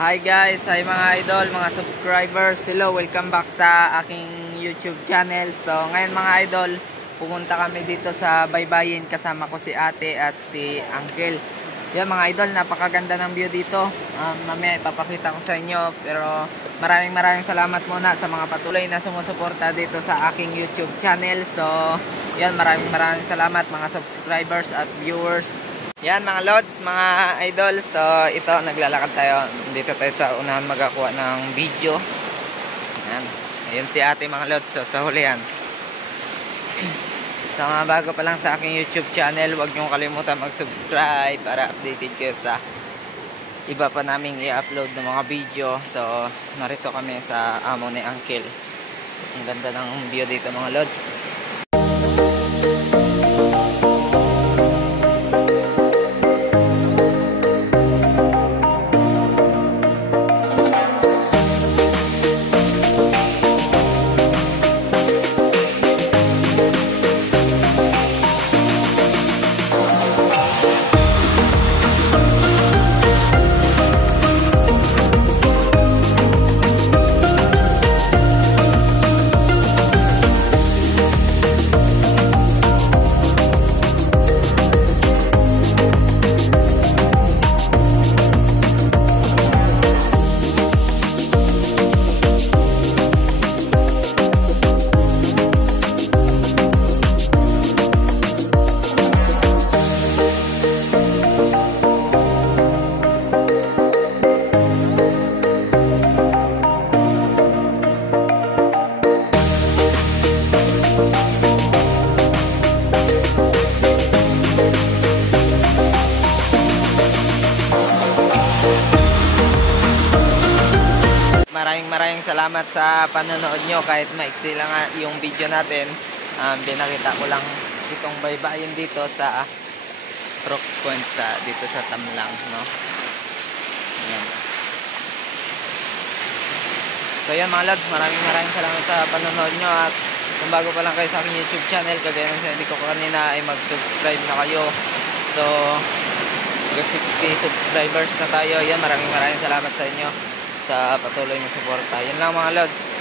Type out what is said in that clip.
Hi guys, hi mga idol, mga subscribers. Hello, welcome back sa aking YouTube channel. So ngayon mga idol, pumunta kami dito sa Baybayin. Kasama ko si ate at si uncle. Yan mga idol, napakaganda ng view dito. Mamaya ipapakita ko sa inyo. Pero maraming salamat muna sa mga patuloy na sumusuporta dito sa aking YouTube channel. So yan, maraming salamat mga subscribers at viewers. Yan mga lods, mga idol. So ito, naglalakad tayo. Dito tayo sa unahan magakuha ng video. Yan. Ayun si ate mga lods. So sa huli yan. Sa mga bago pa lang sa aking YouTube channel, huwag niyong kalimutan mag-subscribe para updated kayo sa iba pa naming i-upload ng mga video. So narito kami sa amo ni uncle. Ang ganda ng view dito mga lods. Maraming salamat sa panonood nyo. Kahit maiksi lang yung video natin, binakita ko lang itong baybayin dito sa Crooks Point dito sa Tamlang, no? Ayan. So yan mga lads, maraming salamat sa panonood nyo. At kung bago pa lang kayo sa aking YouTube channel, kagaya ng sinabi ko kanina, ay mag-subscribe na kayo. So 6K subscribers na tayo. Yan, maraming salamat sa inyo sa patuloy na suporta. Yan lang mga lods.